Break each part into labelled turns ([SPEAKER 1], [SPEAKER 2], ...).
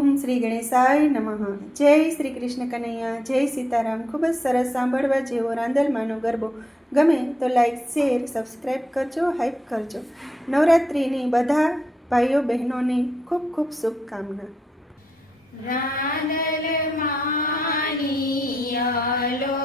[SPEAKER 1] ઓમ શ્રી ગણેશાય નમઃ. જય શ્રી કૃષ્ણ કનૈયા. જય સીતારામ. ખૂબ જ સરસ સાંભળવા જેવો રાંદલમાંનો ગરબો. ગમે તો લાઈક શેર સબસ્ક્રાઈબ કરજો હાઈપ કરજો. નવરાત્રિની બધા ભાઈઓ બહેનોની ખૂબ ખૂબ શુભકામના.
[SPEAKER 2] રાનલ માનિયલો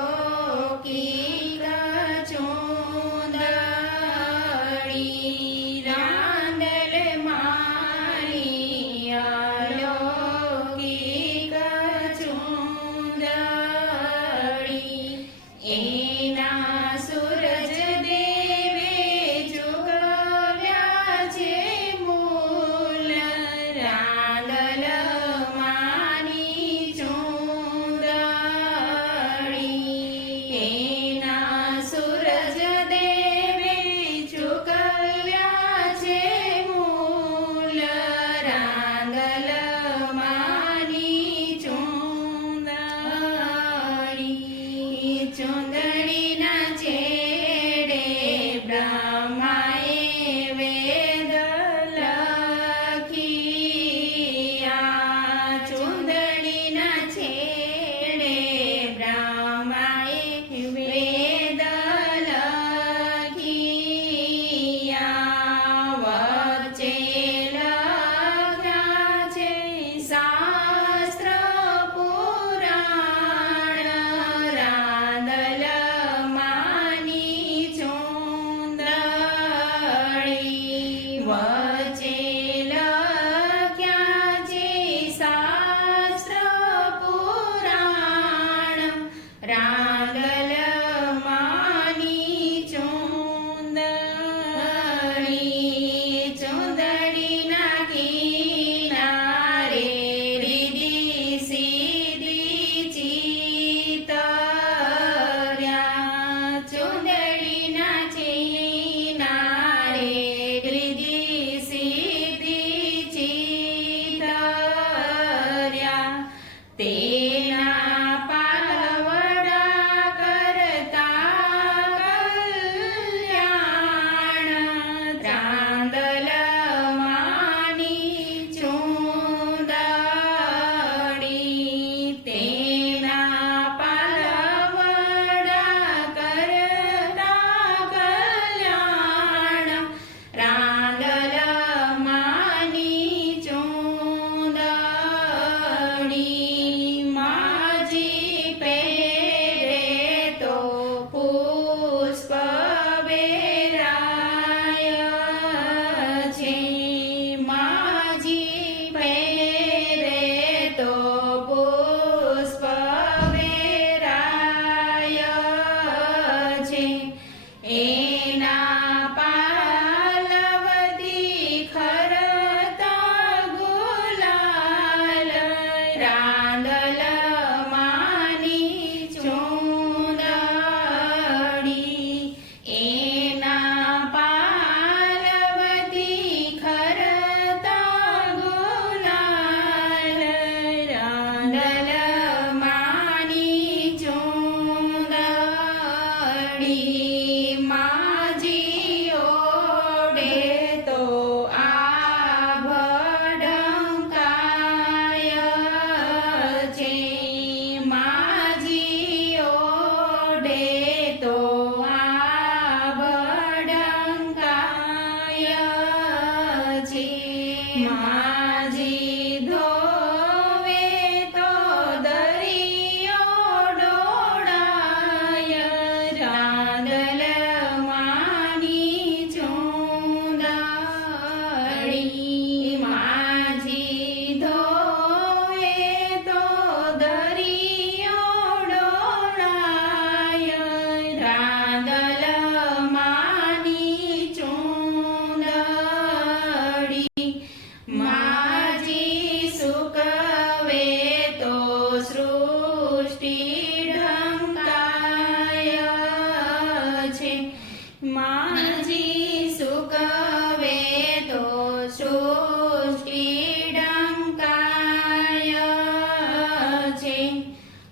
[SPEAKER 2] Bye.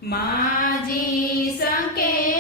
[SPEAKER 2] માજી શકે